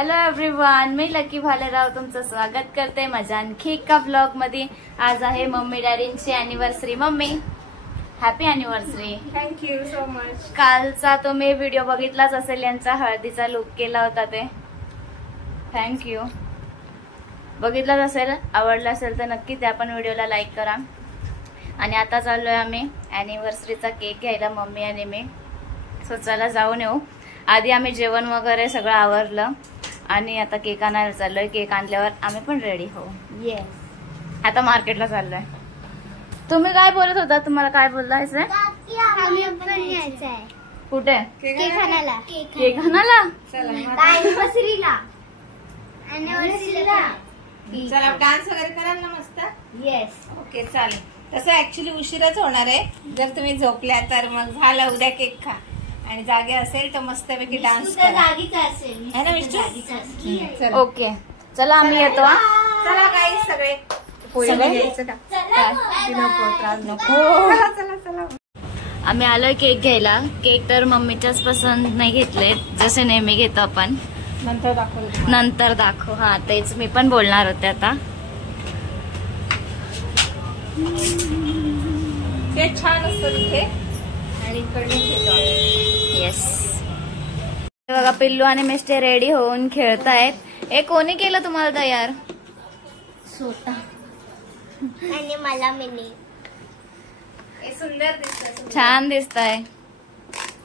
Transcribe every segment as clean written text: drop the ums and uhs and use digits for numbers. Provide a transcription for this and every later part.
Hello everyone, मी lucky Bhalerao तुमचं स्वागत करते माझ्या आणखी एका ब्लॉग मध्ये। आज आहे मम्मी डॅडींची anniversary. Mummy happy anniversary. Thank you so much. कालचा तुम्ही व्हिडिओ बघितलाच असेल, यांचा हळदीचा लुक केला होता ते। थँक्यू, बघितलाच असेल, आवडला असेल तर नक्की त्या पण व्हिडिओला लाईक करा। आणि आता चाललोय आम्ही अॅनिव्हर्सरीचा केक घ्यायला, मम्मी आणि मी। सो चला जाऊन येऊ। आधी आम्ही जेवण वगैरे सगळं आवरलं आणि आता केक आणायला चाललोय। केक आणल्यावर आम्ही पण रेडी होऊ। येस, आता मार्केटला चाललोय। तुम्ही काय बोलत होता? तुम्हाला काय बोलायचंय? कुठे? केक आणायला। केक आणायला? चला डान्स वगैरे कराल ना मस्त। येस, ओके चालेल। तसं ऍक्च्युली उशीरच होणार आहे। जर तुम्ही झोपल्या तर मग झालं, उद्या केक खा। आणि जागे असेल तर मस्तपैकी डान्स करा। है ना मिस्टर? ओके चला, आम्ही येतो। चला गाईस, सगळे आम्ही आलोय केक घ्यायला। केक तर मम्मीच्याच पसंत नाही घेतले, जसे नेहमी घेतो आपण। नंतर दाखव। हा तेच मी पण बोलणार होते आता। ते छान असतं तिथे आणि इकडे घेतो। येस, बघा पिल्लू आणि मिस्टर रेडी होऊन खेळतायत। हे कोणी केलं तुम्हाला तयार? स्वतः आणि मला मिनी। हे सुंदर दिसतं, छान दिसतंय।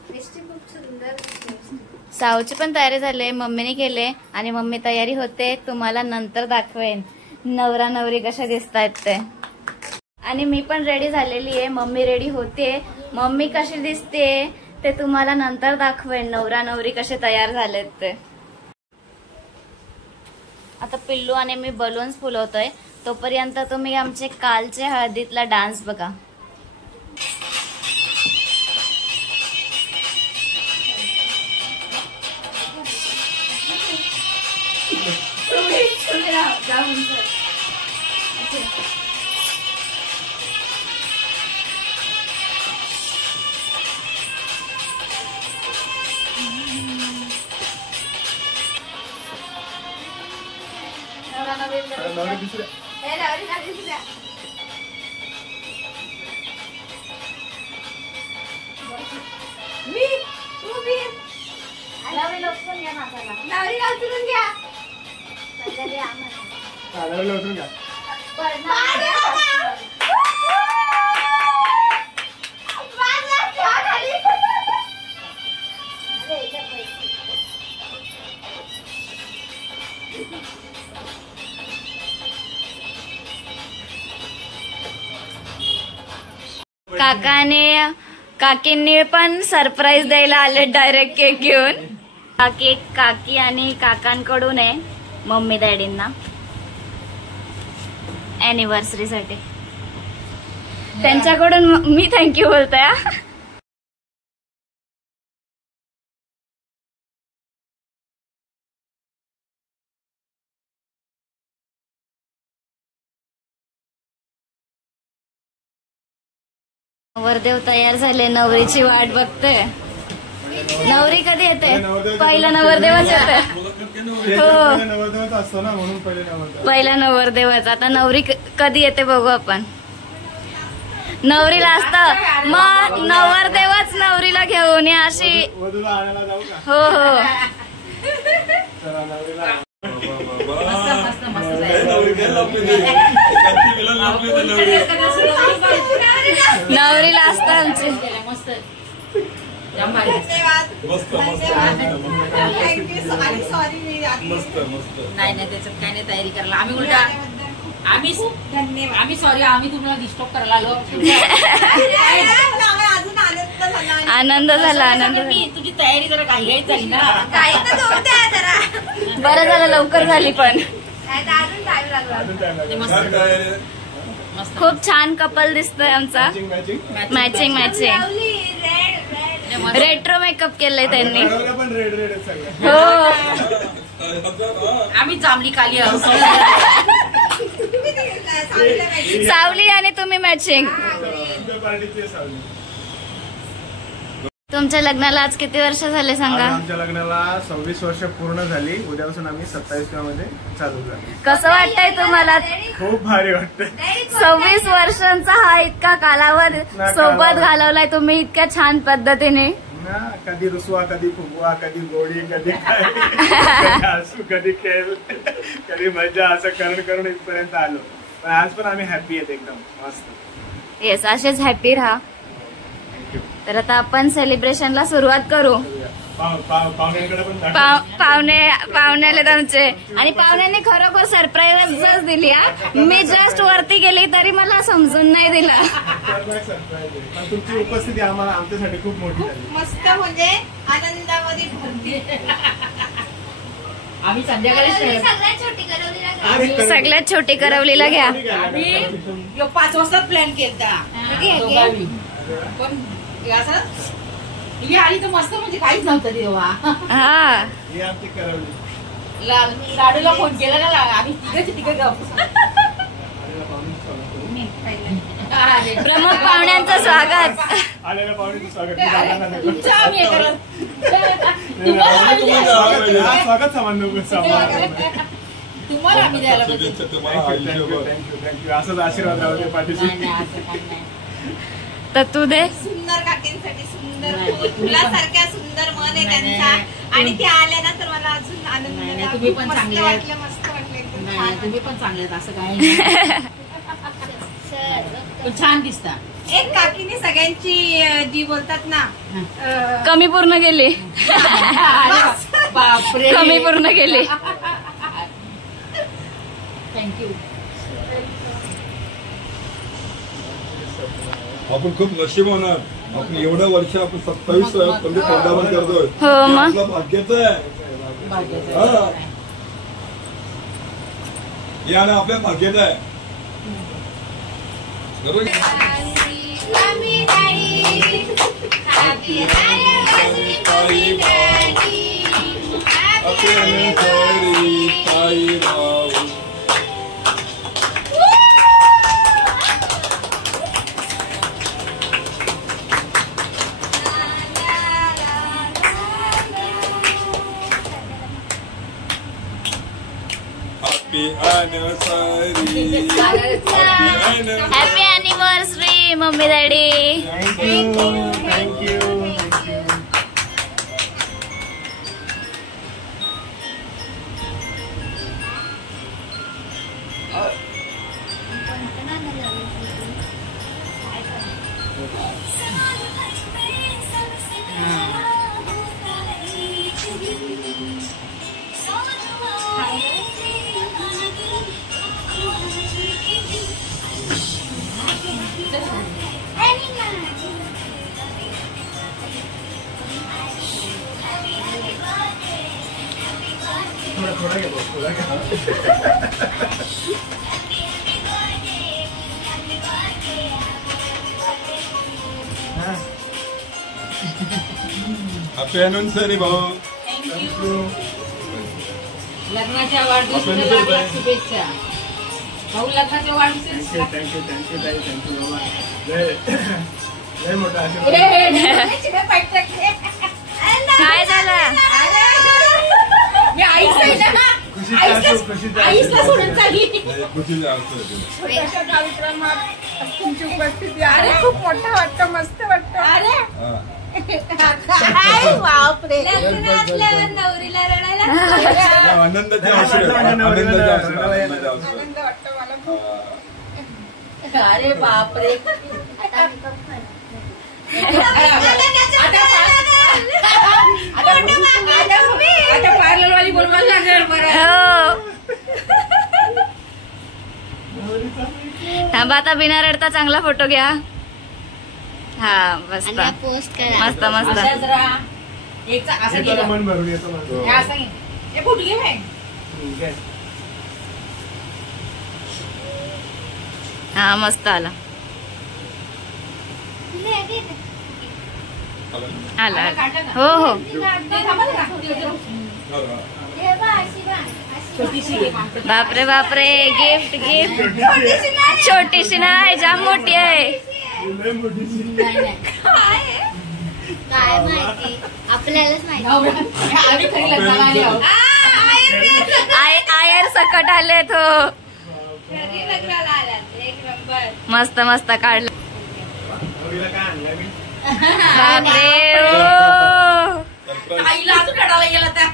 खूप सुंदर दिसते। साऊची पण तयारी झाली, मम्मीने केले आणि मम्मी तयारी होते। तुम्हाला नंतर दाखवेन नवरा नवरी कशा दिसतायत ते। आणि मी पण रेडी झालेली आहे, मम्मी रेडी होते। मम्मी कशी दिसते ते तुम्हाला नंतर दाखवेन, नवरा नवरी कसे तयार झालेत ते। आता पिल्लू आणि मी बलून्स फुलवतोय, तोपर्यंत तुम्ही आमचे कालचे हळदीतला डान्स बघा। काकींनी पण सरप्राईज द्यायला आले, डायरेक्ट केक घेऊन। हा केक काकी आणि काकांकडून आहे मम्मी डॅडींना अॅनिव्हर्सरी साठी। त्यांच्याकडून मी थँक्यू बोलतोय। नवरदेव तयार झाले, नवरीची वाट बघतोय। नवरी कधी येते? पहिला नवरदेवच येते। हो, नवरदेवच असतो ना, म्हणून पहिला नवरदेवच। आता नवरी कधी येते बघू आपण। नवरीला असतं मग नवरदेवच नवरीला घेऊन या अशी। वधूला आणायला जाऊ का? हो हो, चला नवरीला। नवरीला असतं आमची। नाही नाही, त्याच्यात काय नाही तयारी करायला। आम्ही उलटा आम्ही सॉरी, आम्ही तुम्हाला डिस्टर्ब करायला आलो। आनंद झाला, आनंद। तुझी तयारी जरा काही झाली ना, बरं झालं लवकर झाली पण। खूप छान कपल दिसतोय आमचा। मॅचिंग मॅचिंग रेट्रो मेकअप केलंय त्यांनी। हो, आम्ही जांभली काली आहोत। सावली आणि तुम्ही मॅचिंग। तुमच्या लग्नाला आज किती वर्ष झाले आज सांगा? आमच्या लग्नाला 26 वर्ष पूर्ण झाली. उद्यापासून आम्ही 27व्या मध्ये चालू झालो. कसं वाटतंय तुम्हाला? खूप भारी वाटतंय. 26 वर्षांचा हा इतका कालावधी सोबत घालवलाय तुम्ही इतक्या छान पद्धतीने. ना कधी रुसवा, कधी फुगवा, कधी गोडी, कधी काय, कधी हसू, कधी खेळ, कधी मजा, असं करून इथपर्यंत आलो. पण आज पण आम्ही हॅपी आहेत एकदम मस्त. येस, असेच हॅपी राहा. तर आता आपण सेलिब्रेशनला सुरुवात करू. पाहुण्यांकडे पण पाहुणे आलेत आमचे आणि पाहुण्यांनी खरोखर सरप्राईज दिली. मी जस्ट वरती गेली तरी मला समजून नाही दिला. पण तुमची उपस्थिती आम्हाला आमच्यासाठी खूप मोठी झाली. मस्त म्हणजे आनंदामध्ये भरती. आम्ही संध्याकाळी सगळ्यात छोटी करवलीला घ्या. 5 वाजता प्लॅन केला पण असं ही आली तर मस्त, म्हणजे काहीच नव्हतं तेव्हा. हा, ही आमची करवली. लाडूला फोन केला ना, आम्ही तिघे प्रमुख पाहुण्यांचं स्वागत. आलेल्या पाहुण्यांचं स्वागत. तुमचं आम्ही हे करत. स्वागत सामान तुम्हाला आम्ही द्यायला पाहिजे. थँक्यू. असंच आशीर्वाद राहू दे पाठीशी. तर तू दे. सुंदर काकींसाठी सुंदर फुलासारख्या सुंदर मन आहे त्यांचा आणि ते आल्या ना तर मला अजून आनंद झाला. तुम्ही पण मस्त चांगले वाटलं, मस्त वाटलं एकदम नाही, छान. तुम्ही पण चांगले आहेत, असं काही पण छान दिसता. एक काकीने सगळ्यांची जी बोलतात ना कमी पूर्ण केली. बापरे, कमी पूर्ण केली. थँक्यू. आपण खूप नशीब होणार. आपण एवढ्या वर्ष आपण 27 पदार्पण करतोय. हो मग. आपलं भाग्याचं आहे. हा. यानं आपल्या भाग्याचं आहे. बरोबर. Happy anniversary mummy daddy. Thank you. थोडा हॅपी अॅनिव्हर्सरी भाऊ. लग्नाच्या वाढदिवसाला शुभेच्छा भाऊ. लग्नाच्या वाढदिवसाला थँक्यू बाबा. लय मोठा आशीर्वाद. काय झालं? मी आईला सोडून चालली. खुशीचा अर्थ आहे. तुमची उपस्थिती अरे खूप मोठा वाटतं, मस्त वाटतं. अरे बापरे, लग्न असल्यावर नवरीला रडायला आनंदाचे आशीर्वाद. आनंद वाटतो मला खूप. अरे बापरे. आता पार्लरवाली बोलवायला लागणार बरं. थांबा, आता बिना रडता चांगला फोटो घ्या. हा मस्त पोस्ट करा. मस्त मस्त. असं जरा एक असं येतो गेलं. मन भरून येतो माझं. हे असं घे. हे कुठे घे बाई. ठीक आहे. हा मस्त आला. आला आला. हो हो. ते थांबा ना. छोटीशी बापरे बापरे, गिफ्ट गिफ्ट. छोटीशी नाही, जाम मोठी आहे. लय मोठीची. नाही नाही काय माहिती, आपल्यालाच माहिती. आम्ही खरी लग्नाला आले आहोत. आयर सकट आले तो. मस्त मस्त काढलं. काय आणलं मी? बापरे, ओ. आईला अजून रडायला गेला त्या.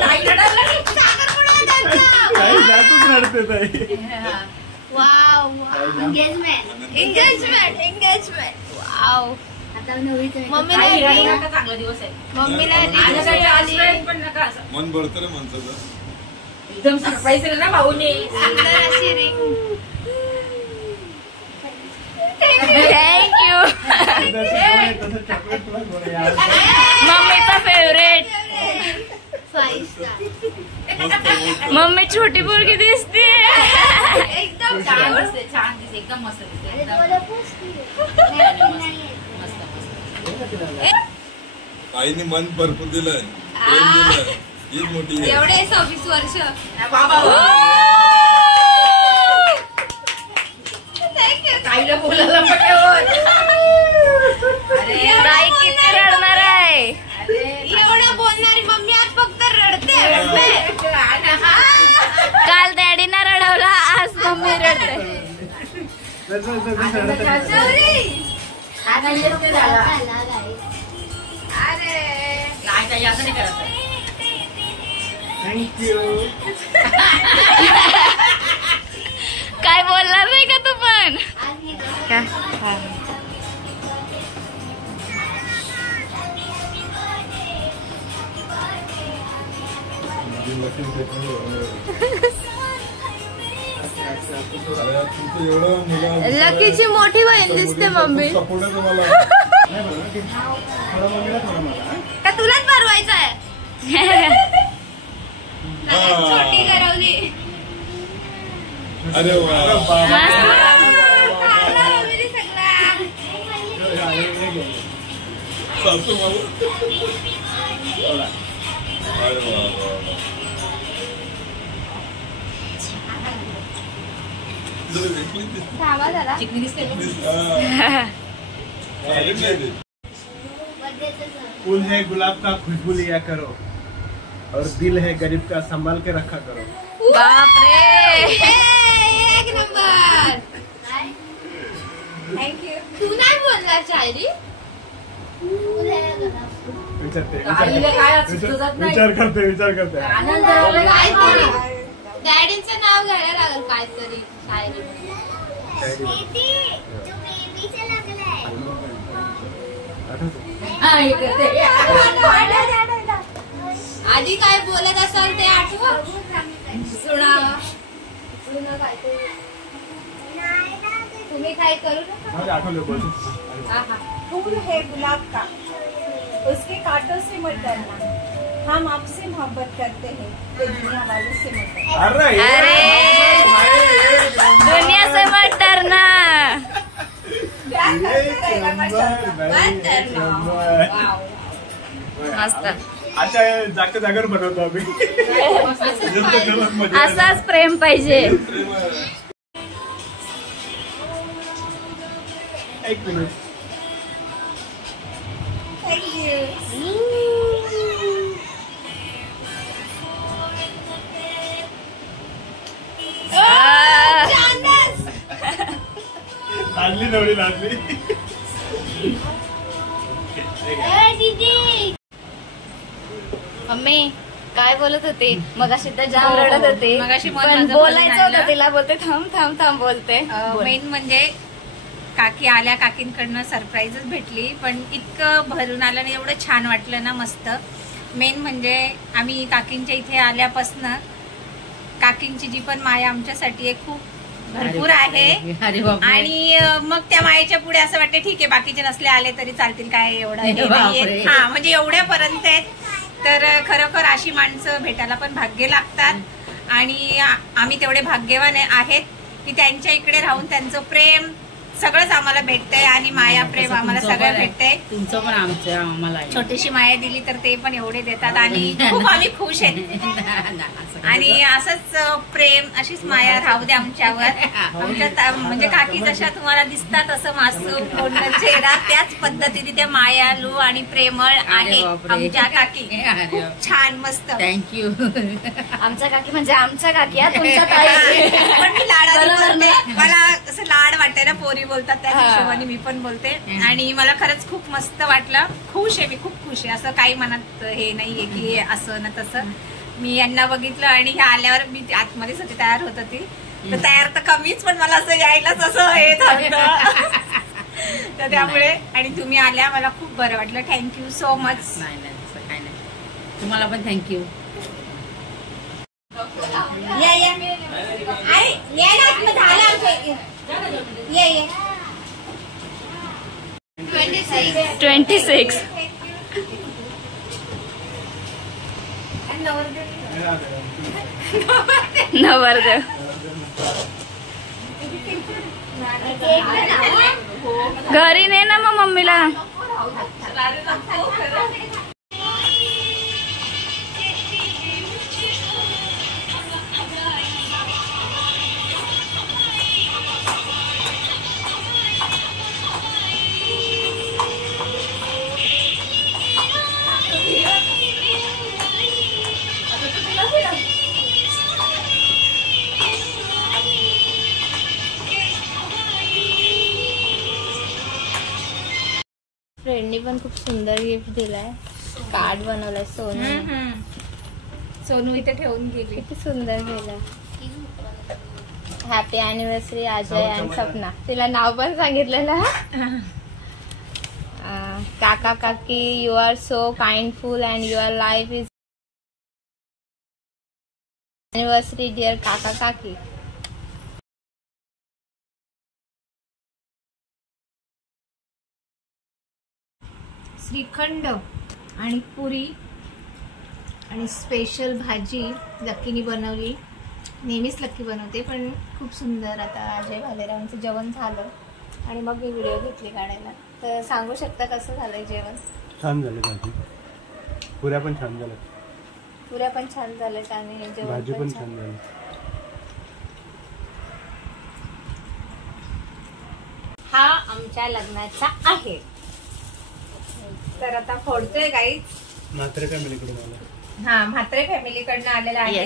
आई रडायला काही जातच रडते ताई. Wow, engagement. वाव. आता मम्मीला चांगला दिवस आहे. मम्मीला पण नका असं. मन भरतं रे माणसाचं. एकदम सरप्राईज दिलं ना भाऊने. सुंदर अशी रिंग. थँक्यू. तसं चॉकलेट तुला गोड आहे. मम्मीचा फेवरेट. मम्मी छोटी पोरगी दिसते. एकदम छान दिसते, छान दिसते, एकदम मस्त दिसते. आईने मन भरपूर दिलंय, प्रेम दिलंय. हीच मोठी आहे. एवढे 26 वर्ष. आईला बोलायला पण नाही होत. ताई किती रडणार आहे. एवढं बोलणारी मम्मी आज फक्त रडते. काल डॅडीना रडवला, आज मम्मी रडते. नाही काही असं नाही करत. थँक्यू. काय बोलणार नाही का तू पण? का? लकीची मोठी बहीण दिसते मम्मी. सपोर्ट आहे तुम्हाला. थोडं मम्मीला थोडं मला. का तुलाच भरवायचं आहे? छोटी करवली. अरे वा. सासू मला. अरे वा. चिकनी दिसते. फूल है गुलाब का खुशबू लिया करो और दिल है गरीब का संभाल के रखा करो. बापरे. एक नंबर. थँक्यू. तू नाही बोलणार शायरी? आईला काय सुचत नाही. विचार करते. आनंद झाला काहीतरी डॅडींचं नाव घ्यायला लागेल काहीतरी शायरी. आधी काय बोलत असाल ते आठवा. सुना तुम्ही काय करू नका. फूल है गुलाब का, उसके कांटों से मत डरना. हम आपसे मोहब्बत करते हैं, तो दुनिया वालों से मत डरना. अरे दुनिया से मत डरना. मस्त. अशा जागच्या जागेवर बनवतो आम्ही. असाच प्रेम पाहिजे. एक मिनिट. लाजली तेवढी लाजली. मम्मी काय बोलत होते मगाशी? तर जाम रडत होते. मगाशी मन पण माझं बोलायचं बोलून होतं तिला. बोलते थांब बोलते. मेन म्हणजे काकी आल्या, काकींकडनं सरप्राईजच भेटली, पण इतकं भरून आलं ना, एवढं छान वाटलं ना, मस्त. मेन म्हणजे आम्ही काकींच्या इथे आल्यापासनं काकींची जी पण माया आमच्यासाठी आहे खूप भरपूर आहे. अरे बापरे. आणि मग त्या मायेच्या पुढे असं वाटतं ठीक आहे बाकीचे नसले आले तरी चालतील, काय एवढं हे नाहीये. बापरे. हा म्हणजे एवढ्यापर्यंत आहेत. तर खरोखर अशी माणसं भेटायला पण भाग्य लागतात. आणि आम्ही तेवढे भाग्यवान आहेत की त्यांच्या इकडे राहून त्यांचं प्रेम सगळंच आम्हाला भेटतंय आणि माया प्रेम आम्हाला सगळं भेटतंय. तुमचं पण आमचं आम्हाला आहे. छोटीशी माया दिली तर ते पण एवढे देतात आणि खूप आम्ही खुश आहेत. आणि असंच प्रेम अशीच माया राहू दे आमच्यावर. आमच्या म्हणजे काकी जशा तुम्हाला दिसतात असं मासूम पूर्ण चेहरा त्याच पद्धतीने त्या मायालू आणि प्रेमळ आहे आमच्या काकी. खूप छान मस्त. थँक्यू. आमच्या काकी म्हणजे आमच्या काकी हा, तुमच्या ताई. पण मी लाडाने बोलते. मला असं लाड वाटते ना, पोरी बोलतात त्या हिशोबाने मी पण बोलते. आणि मला खरंच खूप मस्त वाटलं. खुश आहे मी, खूप खुश आहे. असं काही मनात हे नाहीये की असं ना तसं. मी यांना बघितलं आणि ह्या आल्यावर मी आतमध्येच होती, तयार होत होती. तर तयार तर कमीच, पण मला असं यायलाच असं हे झालं. तर त्यामुळे आणि तुम्ही आल्या मला खूप बरं वाटलं. Thank you so much. नाही नाही असं काही नाही. तुम्हाला पण थँक्यू. या या आई या ना आतमध्ये आला आमच्या. ये ये 26. नवरदेव. घरी नाही ना मग मम्मीला. फ्रेंडनी पण खूप सुंदर गिफ्ट दिलाय. कार्ड बनवलाय सोनू. सोनू इथे ठेवून गेली. किती सुंदर गेलं. Happy anniversary Ajay and Sapna. तिला नाव पण सांगितलेलं. काका काकी you are so kindful and your life is anniversary dear काका काकी. श्रीखंड आणि पुरी आणि स्पेशल भाजी लक्कीनी बनवली. नेहमीच लक्की बनवते, पण खूप सुंदर. आता अजय भालेरावांचं जेवण झालं आणि मग मी व्हिडिओ घेतली काढायला. तर सांगू शकता कसं झालंय जेवण? छान झालं. भाजी पुऱ्या पण छान झाल्या. पुऱ्या पण छान झाल्यात आणि जेवण भाजी पण पण छान. छान झाली. हा आमच्या लग्नाचा आहे. तर आता फोडतोय गाईच. म्हात्रे फॅमिलीकडून आला. हा म्हात्रे फॅमिलीकडनं आलेला आहे.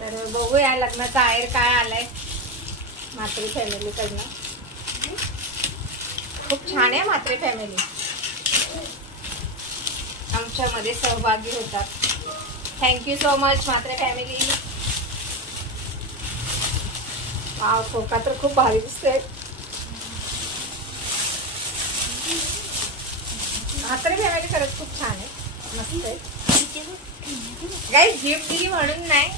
तर बघूया लग्नाचा आहेर काय आलाय म्हात्रे फॅमिलीकडनं. खूप छान आहे म्हात्रे फॅमिली. आमच्यामध्ये सहभागी होतात. Thank you so much Mhatre family. Wow, खोका तर खूप भारी दिसतोय. म्हात्रे फॅमिली खरंच खूप छान आहे, मस्त आहे. गाईस गिफ्ट दिली म्हणून नाही,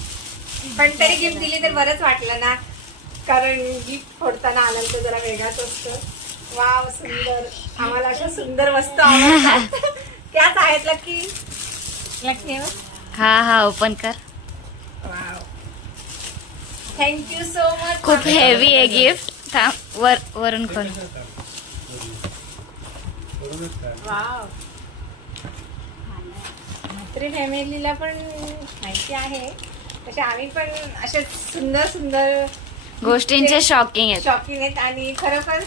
पण तरी गिफ्ट दिली तर बरंच वाटलं ना, कारण गिफ्ट फोडताना आनंद जरा वेगळाच असतो. वाव, सुंदर. आम्हाला अशा सुंदर वस्तू आवडतात. त्याच आहेत लकी. लकी हा ओपन कर. Wow, thank you so much. खूप हेवी आहे गिफ्ट. वरून खोल. वाव, म्हात्रे फॅमिलीला पण माहिती आहे तसे आम्ही पण असे सुंदर सुंदर गोष्टींचे शॉकिंग आहेत. शॉकिंग आहेत. आणि खरोखर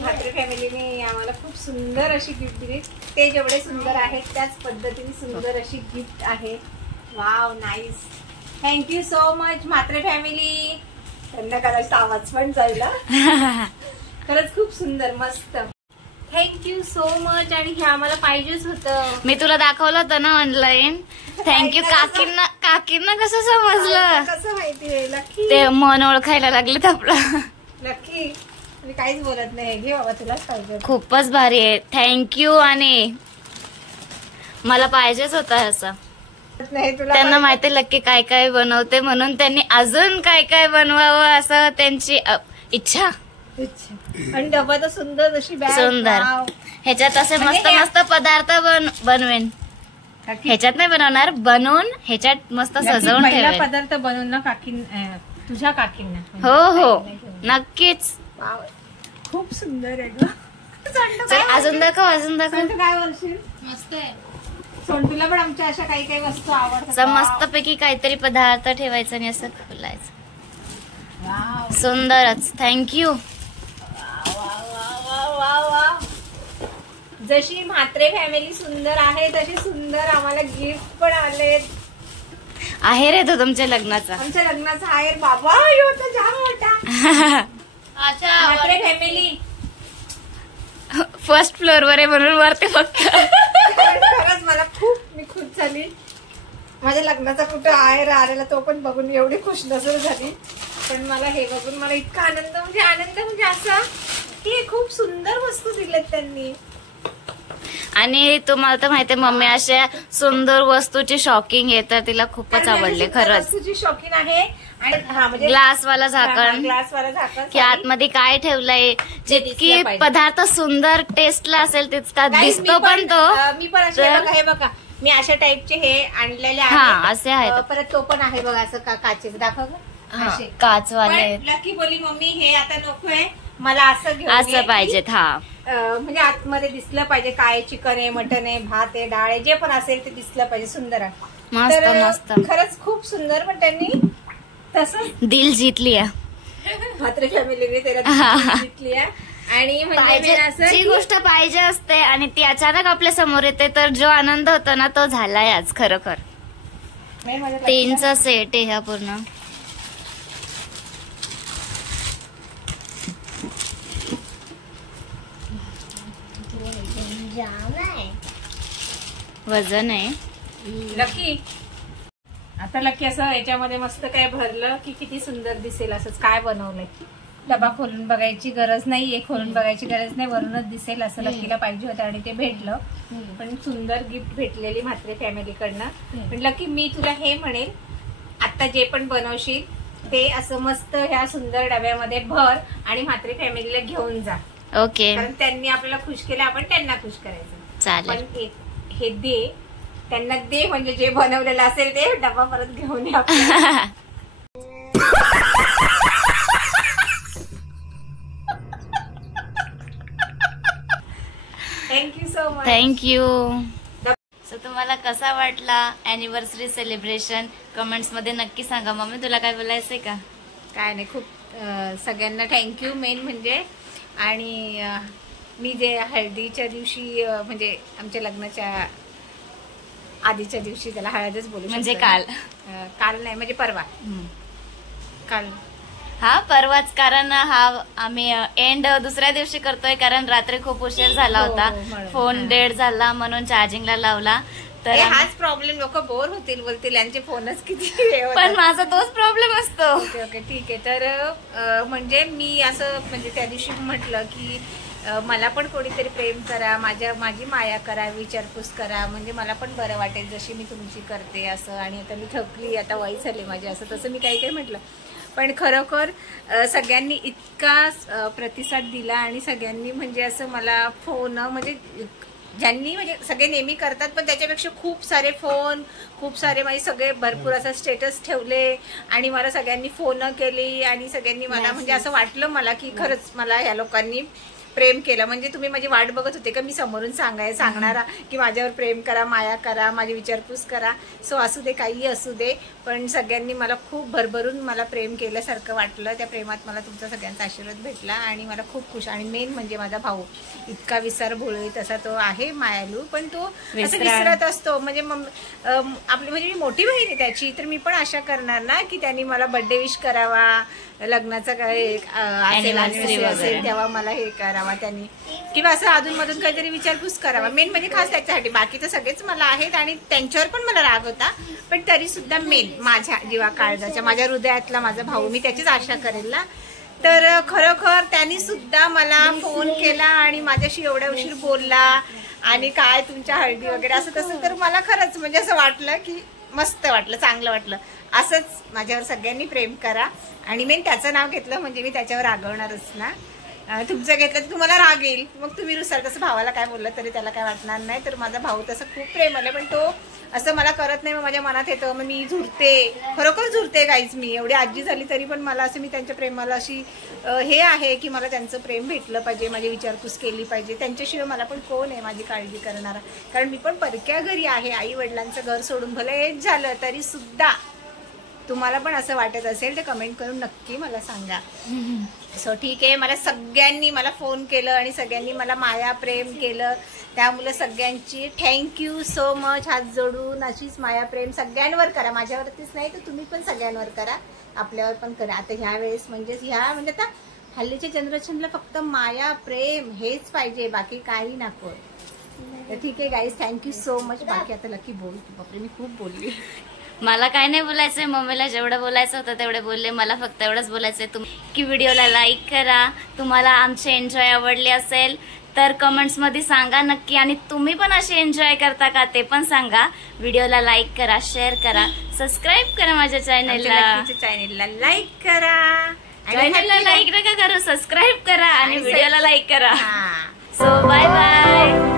म्हात्रे फॅमिलीने आम्हाला खूप सुंदर अशी गिफ्ट दिली. ते जेवढे सुंदर आहेत त्याच पद्धतीने सुंदर अशी गिफ्ट आहे. Wow, nice. Thank you so much Mhatre family. त्यांना करायचा आवाज पण जायला. खरंच खूप सुंदर, मस्त. Thank you so much. आणि हे आम्हाला पाहिजेच होतं. मी तुला दाखवलं होतं ना ऑनलाईन. थँक्यू. काकींना कसं समजलं? कसं माहिती? लकी, ते मन ओळखायला लागलेत आपलं. लकी. मी काहीच बोलत नाही. घे बाबा, तुलाच पाहिजे. खूपच भारी आहे. थँक्यू. आणि मला पाहिजेच होता असं. नाही तुला त्यांना माहिती लक्की काय काय बनवते, म्हणून त्यांनी अजून काय काय बनवावं असं त्यांची इच्छा. आणि डबा तर सुंदर अशी बॅग. सुंदर. वाव. ह्याच्यात असे मस्त मस्त पदार्थ बनवेन. ह्याच्यात नाही बनवणार, बनवून ह्याच्यात मस्त सजवून पहिला ठेवेन. पदार्थ बनवून ना काकी, तुझ्या काकींना. हो नक्कीच. खूप सुंदर आहे ग. चल, अजून दाखव. तू काय बोलशील? मस्त आहे. सोंटूला पण आमच्या अशा काही काही वस्तू आवडतात. असं मस्तपैकी काहीतरी पदार्थ ठेवायचा आणि असं खोलायचं. वाव. सुंदरच. थँक्यू. जशी म्हात्रे फॅमिली सुंदर आहे तशी सुंदर आम्हाला गिफ्ट पण आले. आहे रे तो तुमच्या लग्नाचा. आमच्या लग्नाचा आहे बाबा, ह्यो तर जाम मोठा. म्हात्रे फॅमिली फर्स्ट फ्लोअर वर आहे म्हणून वरती फक्त. खरंच मला मी खुश झाली. माझ्या लग्नाचा कुठं आहे आलेला तो पण बघून एवढी खुश नजर झाली. पण मला हे बघून मला इतका आनंद म्हणजे असा की खूप सुंदर वस्तू दिल्यात त्यांनी. आणि तुम्हाला तर माहितीये मम्मी अशा सुंदर वस्तूची शॉकिंग आहे तर तिला खूपच आवडले खरंच. वस्तूची शॉकिंग आहे. आणि हा म्हणजे ग्लासवाला झाकण की आतमध्ये काय ठेवलंय. जितकी पदार्थ सुंदर टेस्टला असेल तितका दिसतो पण तो. मी पण असे हे बघा मी अशा टाईपचे हे आणलेले हा असे आहेत. परत तो पण आहे बघा असं काचेच दाखव काचवाले. लकी बोली मम्मी हे आता नकोय मला असं पाहिजेत. हा म्हणजे आतमध्ये दिसलं पाहिजे काय चिकन आहे मटन आहे भात आहे डाळ आहे जे पण असेल ते दिसलं पाहिजे सुंदर आहे. मस्त मस्त खरंच खूप सुंदर. पण त्यांनी तसं दिल जितली आहे म्हात्रे फॅमिलीने त्याला जिंकली आहे. आणि म्हणजे जी गोष्ट पाहिजे असते आणि ती अचानक आपल्या समोर येते तर जो आनंद होतो ना तो झालाय आज खरोखर. 3चा सेट आहे हा पूर्ण. वजन आहे. लकी आता लकी असं याच्यामध्ये मस्त काय भरलं की किती सुंदर दिसेल. असंच काय बनवलंय. डबा खोलून बघायची गरज नाहीये. खोलून बघायची गरज नाही. वरूनच दिसेल असं लकीला पाहिजे होतं आणि ते भेटलं. पण सुंदर गिफ्ट भेटलेली म्हात्रे फॅमिलीकडनं. पण लकी मी तुला हे म्हणेल आता जे पण बनवशील ते असं मस्त ह्या सुंदर डब्यामध्ये भर आणि म्हात्रे फॅमिलीला घेऊन जा. ओके. कारण त्यांनी आपल्याला खुश केलं आपण त्यांना खुश करायचं. चालेल. पण हे दे त्यांना दे म्हणजे जे बनवलेलं असेल ते डबा परत घेऊन या. Thank you so much. Thank you. So तुम्हाला कसा वाटला अॅनिव्हर्सरी सेलिब्रेशन कमेंट्स मध्ये नक्की सांगा. मम्मी तुला काय बोलायचंय का? काय नाही खूप सगळ्यांना थँक्यू मेन म्हणजे. आणि मी जे हळदीच्या दिवशी म्हणजे आमच्या लग्नाच्या आधीच्या दिवशी त्याला हळदच बोलू म्हणजे काल नाही म्हणजे परवा काल हा परवाच. कारण हा आम्ही एंड दुसऱ्या दिवशी करतोय कारण रात्री खूप उशीर झाला होता. फोन डेड झाला म्हणून चार्जिंगला लावला. तर हाच प्रॉब्लेम. लोक बोर होतील बोलतील यांचे फोनच किती. पण माझा तोच प्रॉब्लेम असतो. ओके ओके ठीक आहे. तर म्हणजे मी असं म्हणजे त्या दिवशी म्हटलं की मला पण कोणीतरी प्रेम करा माझी माया करा विचारपूस करा म्हणजे मला पण बरं वाटेल जशी मी तुमची करते असं. आणि आता मी थकली आता वय झाली माझी असं तसं मी काही म्हटलं. पण खरोखर सगळ्यांनी इतका प्रतिसाद दिला आणि सगळ्यांनी म्हणजे असं मला फोन म्हणजे ज्यांनी म्हणजे सगळे नेहमी करतात पण त्याच्यापेक्षा खूप सारे फोन खूप सारे माझे सगळे भरपूर असं स्टेटस ठेवले आणि मला सगळ्यांनी फोन केली आणि सगळ्यांनी मला म्हणजे असं वाटलं मला की खरंच मला ह्या लोकांनी प्रेम केलं. म्हणजे तुम्ही माझी वाट बघत होते का मी समोरून सांगणारा की माझ्यावर प्रेम करा माया करा माझी विचारपूस करा. सो असू दे काही असू दे पण सगळ्यांनी मला खूप भरभरून मला प्रेम केल्यासारखं वाटलं. त्या प्रेमात मला तुमचा सगळ्यांचा आशीर्वाद भेटला आणि मला खूप खुश. आणि मेन म्हणजे माझा भाऊ इतका विसरभोळी तसा तो आहे मायालू पण तो असं विसरत असतो. म्हणजे आपली म्हणजे मी मोठी बहीण आहे त्याची तर मी पण आशा करणार ना की त्यांनी मला बर्थडे विश करावा लग्नाचा काय असेल तेव्हा मला हे करावा त्यांनी किंवा असं अधूनमधून काहीतरी विचारपूस करावा. मेन म्हणजे खास त्याच्यासाठी. बाकी तर सगळेच मला आहेत आणि त्यांच्यावर पण मला राग होता पण तरी सुद्धा मेन माझ्या जीवा काळजाच्या माझ्या हृदयातला माझा भाऊ मी त्याचीच आशा करेल ना. तर खरोखर त्यांनी सुद्धा मला फोन केला आणि माझ्याशी एवढ्या उशीर बोलला आणि काय तुमच्या हळदी वगैरे असं तसं. तर मला खरंच म्हणजे असं वाटलं की मस्त वाटलं चांगलं वाटलं. असंच माझ्यावर सगळ्यांनी प्रेम करा आणि मेन त्याचं नाव घेतलं म्हणजे मी त्याच्यावर रागवणारच ना. तुमचं घेतलं तर तुम्हाला राग येईल, मग तुम्ही रुसाल. तसं भावाला काय बोललं तरी त्याला काय वाटणार नाही. तर माझा भाऊ तसं खूप प्रेमळ आहे, पण तो असं मला करत नाही. मग माझ्या मनात येतं, मग मी झुरते, खरोखर झुरते गाईज. मी एवढी आजी झाली तरी पण मला असं, मी त्यांच्या प्रेमाला अशी हे आहे की मला त्यांचं प्रेम भेटलं पाहिजे, माझी विचारपूस केली पाहिजे. त्यांच्याशिवाय मला पण कोण आहे माझी काळजी करणारा. कारण मी पण परक्या घरी आहे, आई वडिलांचं घर सोडून. भलं हेच झालं तरी सुद्धा तुम्हाला पण असं वाटत असेल तर कमेंट करून नक्की मला सांगा. सो ठीक आहे. मला सगळ्यांनी मला फोन केलं आणि सगळ्यांनी मला माया प्रेम केलं, त्यामुळे सगळ्यांची थँक्यू सो मच. हात जोडून अशीच माया प्रेम सगळ्यांवर करा, माझ्यावरतीच नाही तर तुम्ही पण सगळ्यांवर करा, आपल्यावर पण करा. आता ह्या वेळेस म्हणजे आता हल्लीच्या जनरेशनला फक्त माया प्रेम हेच पाहिजे, बाकी काही नको. तर ठीक आहे गाईज, थँक्यू सो मच. बाकी आता लकी बोल. बापरे मी खूप बोलली. मला काय नाही बोलायचंय, मम्मीला जेवढं बोलायचं होतं तेवढे बोलले. मला फक्त एवढंच बोलायचंय की व्हिडिओला लाईक करा. तुम्हाला आमचे एन्जॉय आवडले असेल तर कमेंट्स मध्ये सांगा नक्की, आणि तुम्ही पण असे एन्जॉय करता का ते पण सांगा. व्हिडिओला लाईक करा, शेअर करा, सबस्क्राईब करा माझ्या चॅनेलला लाईक करा. चॅनेलला लाईक नका करू, सबस्क्राईब करा आणि व्हिडिओला लाईक करा. So bye bye.